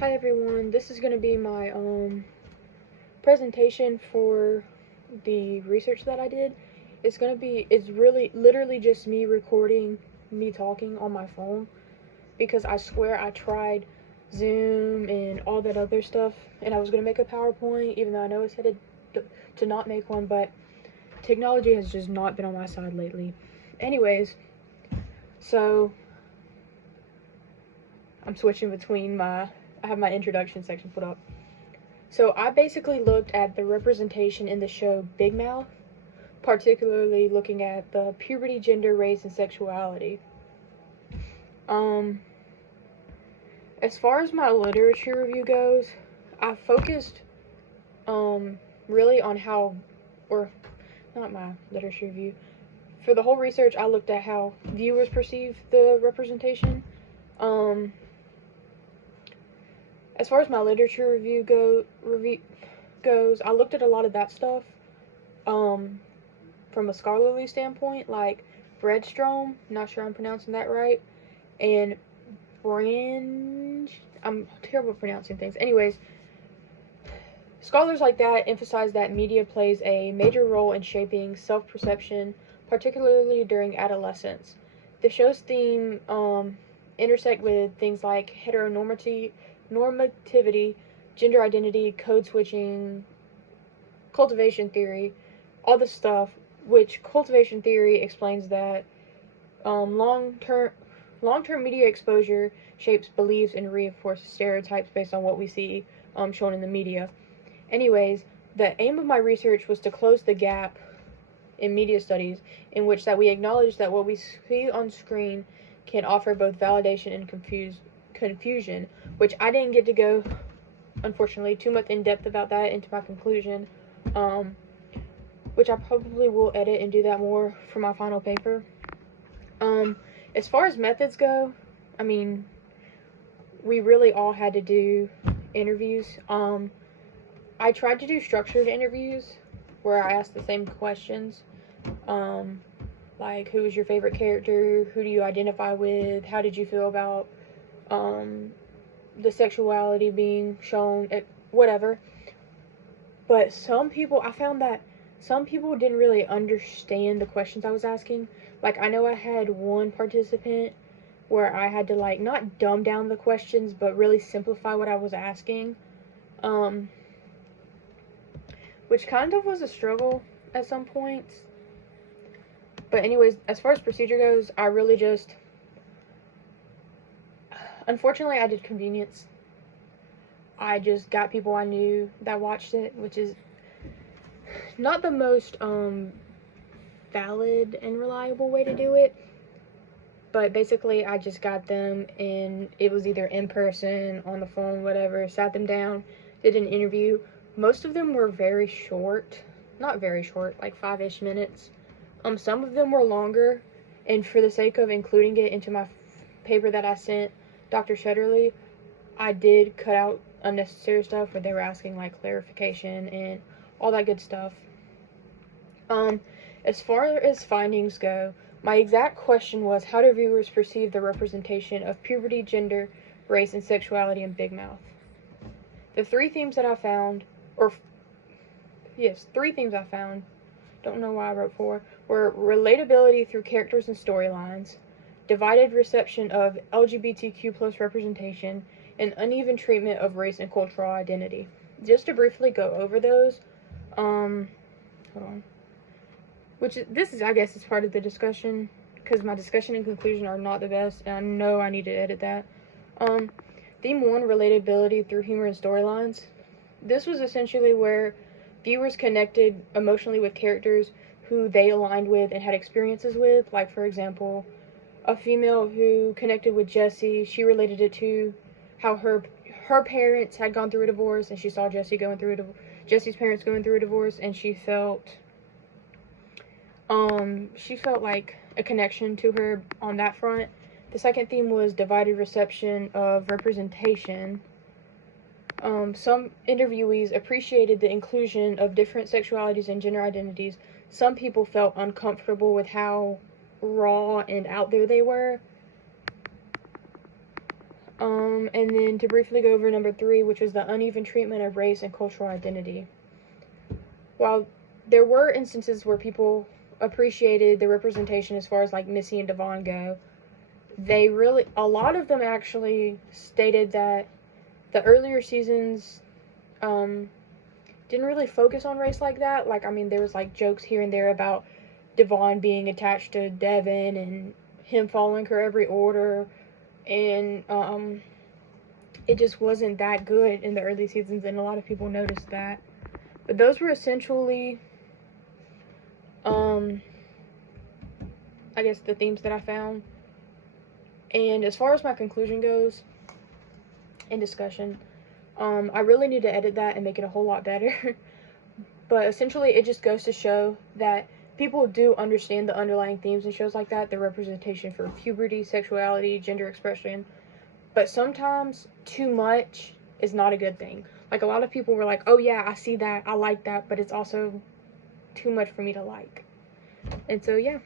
Hi everyone, this is going to be my presentation for the research that I did. It's really literally just me recording me talking on my phone, because I swear I tried Zoom and all that other stuff, and I was going to make a PowerPoint even though I know it's headed to not make one, but technology has just not been on my side lately. Anyways, so I'm switching between I have my introduction section put up. So I basically looked at the representation in the show Big Mouth, particularly looking at the puberty, gender, race, and sexuality. As far as my literature review goes, I focused really on how, or not my literature review. For the whole research, I looked at how viewers perceive the representation. As far as my literature review goes, I looked at a lot of that stuff from a scholarly standpoint, like Bredstrom, not sure I'm pronouncing that right, and Branch. I'm terrible at pronouncing things. Anyways, scholars like that emphasize that media plays a major role in shaping self-perception, particularly during adolescence. The show's theme intersect with things like heteronormativity, gender identity, code switching, cultivation theory, all this stuff, which cultivation theory explains that long-term media exposure shapes beliefs and reinforces stereotypes based on what we see shown in the media. Anyways, the aim of my research was to close the gap in media studies in which that we acknowledge that what we see on screen can offer both validation and confusion, which I didn't get to go, unfortunately, too much in depth about that into my conclusion, which I probably will edit and do that more for my final paper. As far as methods go, I mean, we really all had to do interviews. I tried to do structured interviews where I asked the same questions, like who is your favorite character, who do you identify with, how did you feel about the sexuality being shown, whatever. But I found that some people didn't really understand the questions I was asking. Like, I know I had one participant where I had to, like, not dumb down the questions, but really simplify what I was asking. Which kind of was a struggle at some points. But anyways, as far as procedure goes, I really just... Unfortunately, I did convenience. I just got people I knew that watched it, which is not the most valid and reliable way to do it. But basically, I just got them, and it was either in person, on the phone, whatever, sat them down, did an interview. Most of them were very short. Not very short, like 5-ish minutes. Some of them were longer, and for the sake of including it into my paper that I sent Dr. Shutterly, I did cut out unnecessary stuff where they were asking, like, clarification and all that good stuff. As far as findings go, my exact question was, how do viewers perceive the representation of puberty, gender, race, and sexuality in Big Mouth? The three themes I found, don't know why I wrote four, were relatability through characters and storylines, divided reception of LGBTQ plus representation, and uneven treatment of race and cultural identity. Just to briefly go over those, hold on. I guess, is part of the discussion, because my discussion and conclusion are not the best, and I know I need to edit that. Theme 1, relatability through humor and storylines. This was essentially where viewers connected emotionally with characters who they aligned with and had experiences with. Like, for example, a female who connected with Jessie, she related it to how her parents had gone through a divorce, and she saw Jesse's parents going through a divorce, and she felt like a connection to her on that front. The second theme was divided reception of representation. Some interviewees appreciated the inclusion of different sexualities and gender identities. Some people felt uncomfortable with how raw and out there they were. And then to briefly go over number 3, which was the uneven treatment of race and cultural identity. While there were instances where people appreciated the representation as far as like Missy and Devon go, a lot of them actually stated that the earlier seasons didn't really focus on race like that. Like, I mean, there was like jokes here and there about Devon being attached to Devin and him following her every order, and it just wasn't that good in the early seasons, and a lot of people noticed that. But those were essentially, I guess, the themes that I found. And as far as my conclusion goes in discussion, I really need to edit that and make it a whole lot better. But essentially, it just goes to show that people do understand the underlying themes in shows like that, the representation for puberty, sexuality, gender expression. But sometimes too much is not a good thing. Like, a lot of people were like, oh yeah, I see that, I like that, but it's also too much for me to like. And so, yeah.